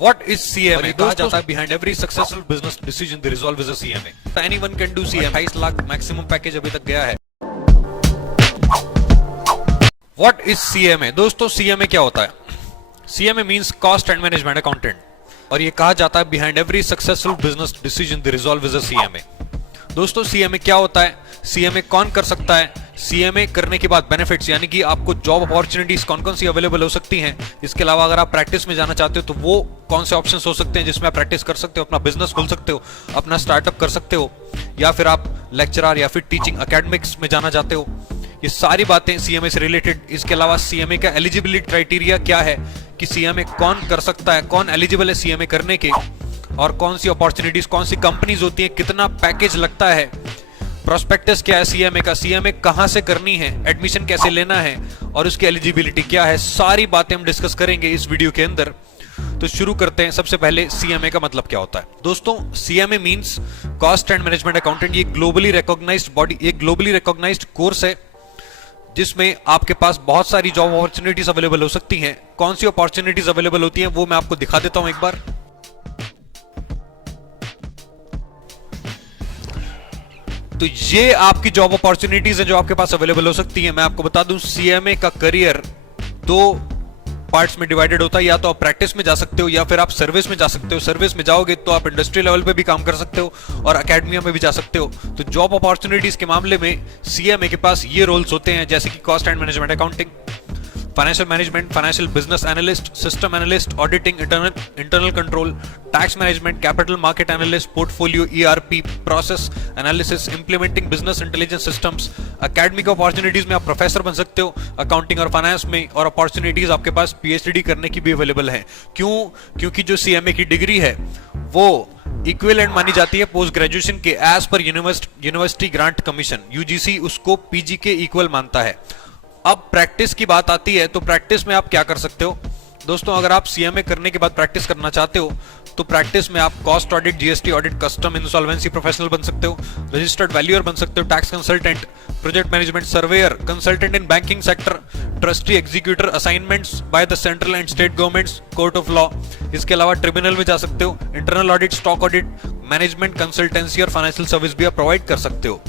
What is CMA? कहा जाता है behind every successful business decision the resolve is a CMA. Anyone can do CMA. 28 lakh maximum package अभी तक गया है। What is CMA? दोस्तों CMA क्या होता है? CMA means cost and management accountant. और ये कहा जाता है behind every successful business decision the resolve is a CMA. दोस्तों CMA क्या होता है? CMA कौन कर सकता है? CMA करने के बाद बेनिफिट्स यानी कि आपको जॉब अपॉर्चुनिटीज कौन कौन सी अवेलेबल हो सकती हैं। इसके अलावा अगर आप प्रैक्टिस में जाना चाहते हो तो वो कौन से ऑप्शंस हो सकते हैं जिसमें आप प्रैक्टिस कर सकते हो, अपना बिजनेस खोल सकते हो, अपना स्टार्टअप कर सकते हो, या फिर आप लेक्चरर या फिर टीचिंग एकेडमिक्स में जाना चाहते हो। ये सारी बातें CMA से रिलेटेड। इसके अलावा CMA का एलिजिबिलिटी क्राइटेरिया क्या है कि CMA कौन कर सकता है, कौन एलिजिबल है CMA करने के, और कौन सी अपॉर्चुनिटीज, कौन सी कंपनीज होती हैं, कितना पैकेज लगता है, प्रोस्पेक्टस क्या है CMA का, CMA कहां से करनी है, एडमिशन कैसे लेना है और उसकी एलिजिबिलिटी क्या है, सारी बातें हम डिस्कस करेंगे इस वीडियो के अंदर। तो शुरू करते हैं। सबसे पहले CMA का मतलब क्या होता है। दोस्तों CMA means cost and management accountant. ये ग्लोबली रिकॉग्नाइज्ड बॉडी, एक ग्लोबली रिकॉग्नाइज्ड कोर्स है जिसमें आपके पास बहुत सारी जॉब अपॉर्चुनिटीज अवेलेबल हो सकती हैं। कौन सी अपॉर्चुनिटीज अवेलेबल होती हैं वो मैं आपको दिखा देता हूं एक बार। तो ये आपकी जॉब अपॉर्चुनिटीज है जो आपके पास अवेलेबल हो सकती है। मैं आपको बता दूं CMA का करियर दो पार्ट्स में डिवाइडेड होता है। या तो आप प्रैक्टिस में जा सकते हो या फिर आप सर्विस में जा सकते हो। सर्विस में जाओगे तो आप इंडस्ट्री लेवल पे भी काम कर सकते हो और एकेडमिया में भी जा सकते हो। तो जॉब अपॉर्चुनिटीज के मामले में CMA के पास ये रोल्स होते हैं जैसे कि cost and management accounting, financial management, financial business analyst, system analyst, auditing, internal control, tax management, capital market analyst, portfolio, ERP, process analysis, implementing business intelligence systems. Academic opportunities में आप professor बन सकते हो accounting और finance में, और opportunities आपके पास PhD करने की भी अवेलेबल है। क्यों? क्योंकि जो CMA की डिग्री है वो इक्विवेलेंट मानी जाती है पोस्ट ग्रेजुएशन के एज पर यूनिवर्सिटी ग्रांट कमीशन, UGC उसको PG के इक्वल मानता है। अब प्रैक्टिस की बात आती है तो प्रैक्टिस में आप क्या कर सकते हो। दोस्तों अगर आप CMA करने के बाद प्रैक्टिस करना चाहते हो तो प्रैक्टिस में आप cost audit, GST audit, custom insolvency professional बन सकते हो, रजिस्टर्ड वैल्यूअर बन सकते हो, tax consultant, project management surveyor, consultant in banking sector, trustee executor, assignments by the central and state governments, court of law. इसके अलावा ट्रिब्यूनल में जा सकते हो, internal audit, stock audit, management consultancy और फाइनेंशियल सर्विस भी आप प्रोवाइड कर सकते हो।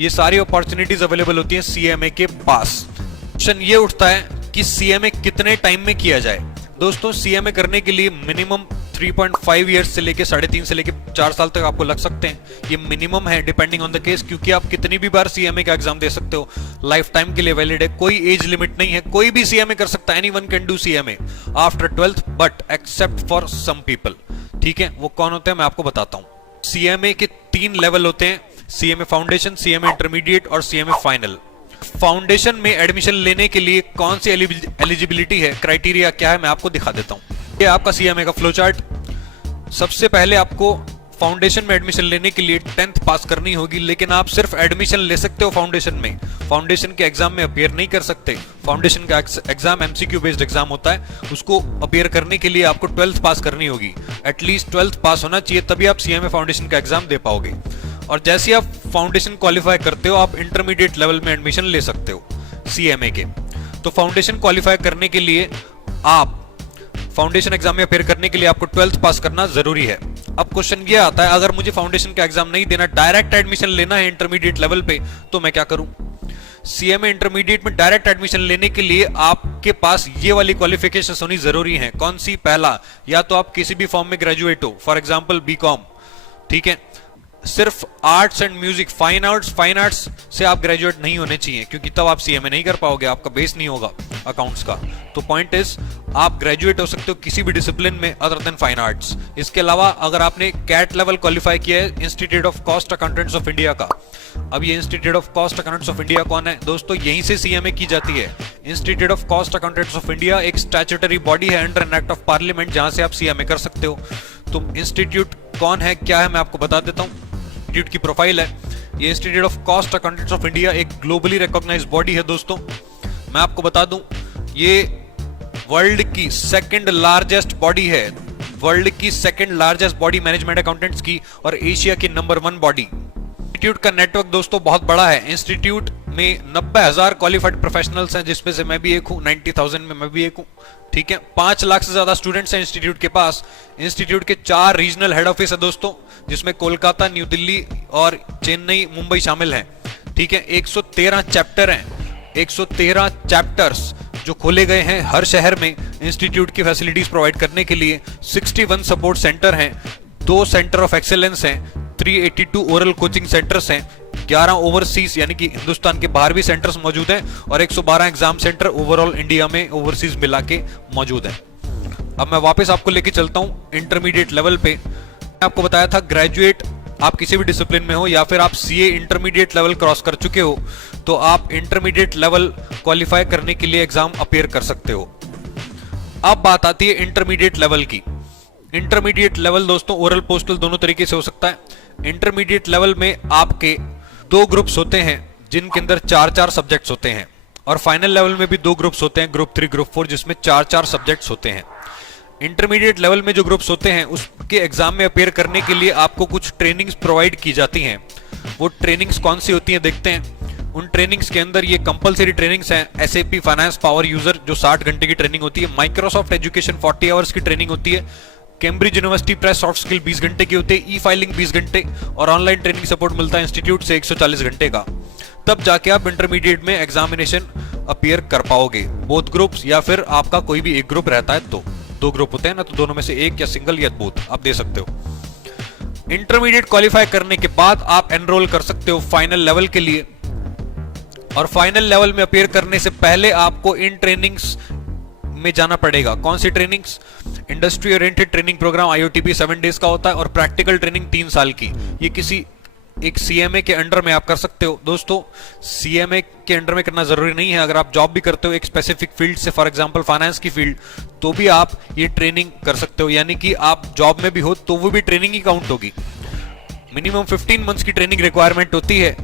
ये सारी अपॉर्चुनिटीज अवेलेबल होती है CMA के पास। क्वेश्चन ये उठता है कि CMA कितने टाइम में किया जाए। दोस्तों CMA करने के लिए मिनिमम 3.5 ईयर्स से लेके 3.5 से लेके 4 साल तक आपको लग सकते हैं। ये मिनिमम है डिपेंडिंग ऑन द केस, क्योंकि आप कितनी भी बार CMA का एग्जाम दे सकते हो, लाइफ टाइम के लिए वैलिड है, कोई एज लिमिट नहीं है, कोई भी CMA कर सकता है। Anyone can do CMA after 12th but except for some people. ठीक है, वो कौन होते हैं मैं आपको बताता हूं। CMA के 3 लेवल होते हैं, CMA फाउंडेशन, CMA इंटरमीडिएट और CMA फाइनल। फाउंडेशन में एडमिशन लेने के लिए कौन सी एलिजिबिलिटी है, क्राइटेरिया क्या है, मैं आपको दिखा देता हूं। ये आपका CMA का फ्लो चार्ट। सबसे पहले आपको फाउंडेशन में एडमिशन लेने के लिए 10th पास करनी होगी, लेकिन आप सिर्फ एडमिशन ले सकते हो फाउंडेशन में, फाउंडेशन के एग्जाम में अपीयर नहीं कर सकते। फाउंडेशन का एग्जाम MCQ बेस्ड एग्जाम होता है, उसको अपीयर करने के लिए आपको 12th पास करनी होगी। एटलीस्ट 12th पास होना चाहिए, तभी आप CMA फाउंडेशन का एग्जाम दे पाओगे। और जैसे आप फाउंडेशन क्वालिफाई करते हो आप इंटरमीडिएट लेवल में एडमिशन ले सकते हो CMA के। तो फाउंडेशन क्वालिफाई करने के लिए आप फाउंडेशन एग्जाम में अपीयर करने के लिए आपको 12th पास करना जरूरी है। अब क्वेश्चन ये आता है, अगर मुझे फाउंडेशन का एग्जाम नहीं देना, डायरेक्ट एडमिशन लेना है इंटरमीडिएट लेवल पे, तो मैं क्या करूं। CMA इंटरमीडिएट में डायरेक्ट एडमिशन लेने के लिए आपके पास ये वाली क्वालिफिकेशंस होनी जरूरी है। कौन सी? पहला, या तो आप किसी भी फॉर्म में ग्रेजुएट हो, फॉर एग्जांपल BCom, ठीक है। सिर्फ arts and music, fine arts से आप ग्रेजुएट नहीं होने चाहिए, क्योंकि तब आप CMA नहीं कर पाओगे, आपका बेस नहीं होगा अकाउंट्स का। तो पॉइंट इज आप ग्रेजुएट हो सकते हो किसी भी डिसिप्लिन में अदर देन फाइन आर्ट्स। इसके अलावा अगर आपने कैट लेवल क्वालिफाई किया है institute of cost accountants of India का। अब ये institute of cost accountants of India कौन है दोस्तों? यहीं से CMA की जाती है। Institute of cost accountants of India एक स्टैट्यूटरी बॉडी है under an act of parliament, जहां से आप CMA कर सकते हो। तो इंस्टीट्यूट कौन है, क्या है, मैं आपको बता देता हूं। इंस्टीट्यूट की प्रोफाइल है, ये institute of cost accountants of India एक ग्लोबली रिकॉग्नाइज्ड बॉडी है। दोस्तों मैं आपको बता दूं, ये वर्ल्ड की सेकंड लार्जेस्ट बॉडी है, वर्ल्ड की second largest body management accountants की, और एशिया की नंबर 1 बॉडी। इंस्टीट्यूट का नेटवर्क दोस्तों बहुत बड़ा है। इंस्टीट्यूट में 90,000 क्वालिफाइड प्रोफेशनल्स हैं, जिसमें से मैं भी एक हूँ, 90,000 में मैं भी एक हूँ। ठीक है, 5 लाख से ज्यादा स्टूडेंट्स हैं इंस्टीट्यूट के पास। इंस्टीट्यूट के 4 रीजनल हेड ऑफिस है दोस्तों, जिसमें कोलकाता, न्यू दिल्ली और चेन्नई, मुंबई शामिल हैं। ठीक है, 113 चैप्टर हैं, 113 चैप्टर्स जो खोले गए हैं हर शहर में इंस्टीट्यूट की फैसिलिटीज प्रोवाइड करने के लिए। 61 सपोर्ट सेंटर हैं, 2 सेंटर ऑफ एक्सेलेंस हैं, 382 ओरल कोचिंग सेंटर्स हैं, 11 ओवरसीज यानी कि हिंदुस्तान के बाहर भी सेंटर्स मौजूद हैं, और 112 एग्जाम सेंटर ओवरऑल इंडिया में ओवरसीज मिला के मौजूद हैं। अब मैं वापस आपको लेके चलता हूँ इंटरमीडिएट लेवल पे। मैं आपको बताया था ग्रेजुएट आप किसी भी डिसिप्लिन में हो या फिर आप सीए इंटरमीडिएट लेवल क्रॉस कर चुके हो तो आप इंटरमीडिएट लेवल क्वालिफाई करने के लिए एग्जाम अपीयर कर सकते हो। अब बात आती है इंटरमीडिएट लेवल की। इंटरमीडिएट लेवल दोस्तों ओरल पोस्टल दोनों तरीके से हो सकता है। इंटरमीडिएट लेवल में आपके 2 ग्रुप्स होते हैं जिनके अंदर 4-4 सब्जेक्ट्स होते हैं, और फाइनल लेवल में भी 2 ग्रुप्स होते हैं, ग्रुप 3 ग्रुप 4, जिसमें 4-4 सब्जेक्ट्स होते हैं। इंटरमीडिएट लेवल में जो ग्रुप्स होते हैं उसके एग्जाम में अपीयर करने के लिए आपको कुछ ट्रेनिंग्स प्रोवाइड की जाती हैं। वो ट्रेनिंग्स कौन सी होती हैं देखते हैं। उन ट्रेनिंग्स के अंदर ये कंपलसरी ट्रेनिंग्स हैं। एसएपी फाइनेंस पावर यूजर जो 60 घंटे की ट्रेनिंग होती है, माइक्रोसॉफ्ट एजुकेशन 40 आवर्स की ट्रेनिंग होती है, Cambridge university press soft skill 20 घंटे की होती है, ई फाइलिंग 20 घंटे, और ऑनलाइन ट्रेनिंग सपोर्ट मिलता है इंस्टीट्यूट से 140 घंटे का। तब जाके आप इंटरमीडिएट में एग्जामिनेशन अपीयर कर पाओगे, बोथ ग्रुप्स, या फिर आपका कोई भी एक ग्रुप रहता है तो 2 ग्रुप होते हैं ना, तो दोनों में से एक या सिंगल या बोथ आप दे सकते हो। इंटरमीडिएट क्वालिफाई करने के बाद आप एनरोल कर सकते हो फाइनल लेवल के लिए, और फाइनल लेवल में अपीयर करने से पहले आपको इन ट्रेनिंग्स में जाना पड़ेगा। कौन सी trainings? Industry oriented training program IOTP 7 days का होता है, और प्रैक्टिकल ट्रेनिंग 3 साल की। ये किसी एक CMA के अंडर में आप कर सकते हो। दोस्तों CMA के अंडर में करना जरूरी नहीं है, अगर आप जॉब भी करते हो एक स्पेसिफिक फील्ड से, फॉर एग्जांपल फाइनेंस की फील्ड, तो भी आप ये ट्रेनिंग कर सकते हो, यानी कि आप जॉब में भी हो तो वो भी ट्रेनिंग ही काउंट होगी। मिनिमम 15 मंथ्स की ट्रेनिंग रिक्वायरमेंट होती है,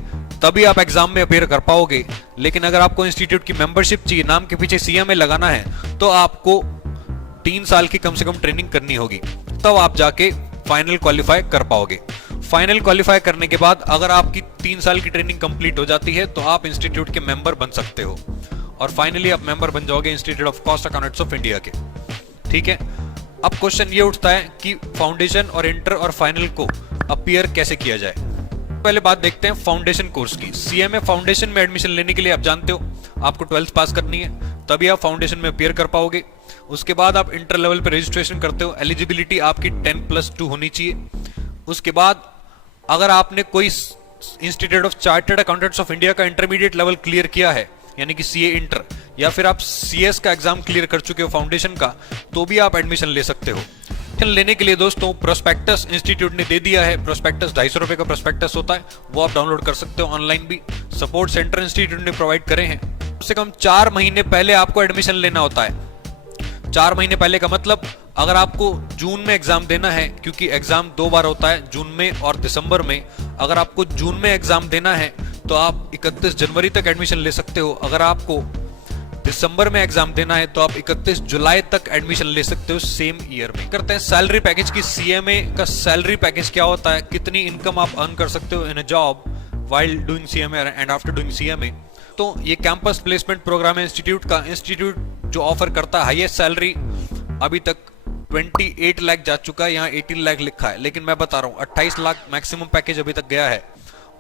तभी आप एग्जाम में अपीयर कर पाओगे। लेकिन अगर आपको इंस्टीट्यूट की मेंबरशिप चाहिए, नाम के पीछे CMA लगाना है, तो आपको 3 साल की कम से कम ट्रेनिंग करनी होगी, तब आप जाके फाइनल क्वालिफाई कर पाओगे। फाइनल क्वालिफाई करने के बाद अगर आपकी 3 साल की ट्रेनिंग कंप्लीट हो जाती है तो आप इंस्टीट्यूट के मेंबर बन सकते हो, और फाइनली आप मेंबर बन जाओगे institute of cost accountants of India के। ठीक है, अब क्वेश्चन ये उठता है कि फाउंडेशन और इंटर और फाइनल को अपीयर कैसे किया जाए। पहले बात देखते हैं फाउंडेशन कोर्स की। CMA फाउंडेशन में एडमिशन लेने के लिए आप जानते हो आपको 12th पास करनी है, तभी आप फाउंडेशन में अपीयर कर पाओगे। उसके बाद आप इंटर लेवल पे रजिस्ट्रेशन करते हो, एलिजिबिलिटी आपकी 10+2 होनी चाहिए। उसके बाद अगर आपने कोई institute of chartered accountants of India का इंटरमीडिएट लेवल क्लियर किया है, यानी कि CA इंटर, या फिर आप CS का एग्जाम क्लियर कर चुके हो फाउंडेशन का, तो भी आप एडमिशन ले सकते हो। लेने के लिए दोस्तों प्रोस्पेक्टस इंस्टीट्यूट ने दे दिया है। प्रोस्पेक्टस 250 रुपए का प्रोस्पेक्टस होता है, वो आप डाउनलोड कर सकते हो ऑनलाइन भी। सपोर्ट सेंटर इंस्टीट्यूट ने प्रोवाइड करे हैं। कम से कम 4 महीने पहले आपको एडमिशन लेना होता है। 4 महीने पहले का मतलब अगर आपको जून में एग्जाम देना है, क्योंकि एग्जाम 2 बार होता है, जून में और दिसंबर में। अगर आपको जून में एग्जाम देना है तो आप 31 जनवरी तक एडमिशन ले सकते हो। अगर आपको दिसंबर में एग्जाम देना है तो आप 31 जुलाई तक एडमिशन ले सकते हो सेम ईयर में। करते हैं सैलरी पैकेज की। CMA का सैलरी पैकेज क्या होता है, कितनी इनकम आप अर्न कर सकते हो in a job while doing CMA and after doing CMA। तो ये कैंपस प्लेसमेंट प्रोग्राम है इंस्टीट्यूट का। इंस्टीट्यूट जो ऑफर करता है हाईएस्ट सैलरी, अभी तक 28 लाख जा चुका है, यहाँ 18 लाख लिखा है, लेकिन मैं बता रहा हूँ 28 लाख मैक्सिमम पैकेज अभी तक गया है।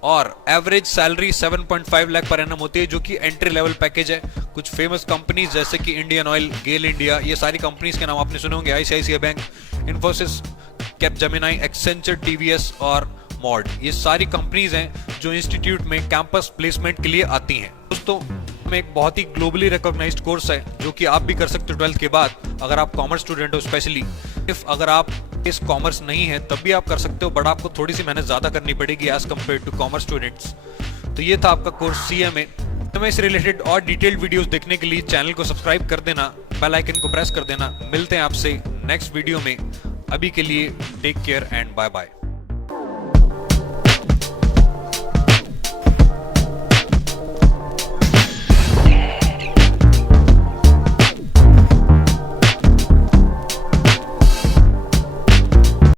और average salary 7.5 lakh per annum होती है, जो कि एंट्री लेवल पैकेज है। कुछ फेमस कंपनीज जैसे कि इंडियन ऑयल, गेल इंडिया, ये सारी कंपनीज के नाम आपने सुने होंगे, ICICI bank, Infosys, Capgemini, Accenture, TVS और मॉड, ये सारी कंपनीज हैं जो इंस्टीट्यूट में कैंपस प्लेसमेंट के लिए आती हैं। दोस्तों में एक बहुत ही ग्लोबली रिकॉग्नाइज्ड कोर्स है जो कि आप भी कर सकते हो 12th के बाद, अगर आप कॉमर्स स्टूडेंट हो स्पेशली। इफ अगर आप इस कॉमर्स नहीं है तब भी आप कर सकते हो, बट आपको थोड़ी सी मेहनत ज्यादा करनी पड़ेगी as compare to commerce students. तो ये था आपका कोर्स CMA। से रिलेटेड और डिटेल्ड वीडियोस देखने के लिए चैनल को सब्सक्राइब कर देना, बेल आइकन को प्रेस कर देना। मिलते हैं आपसे नेक्स्ट वीडियो में, अभी के लिए take care and bye bye.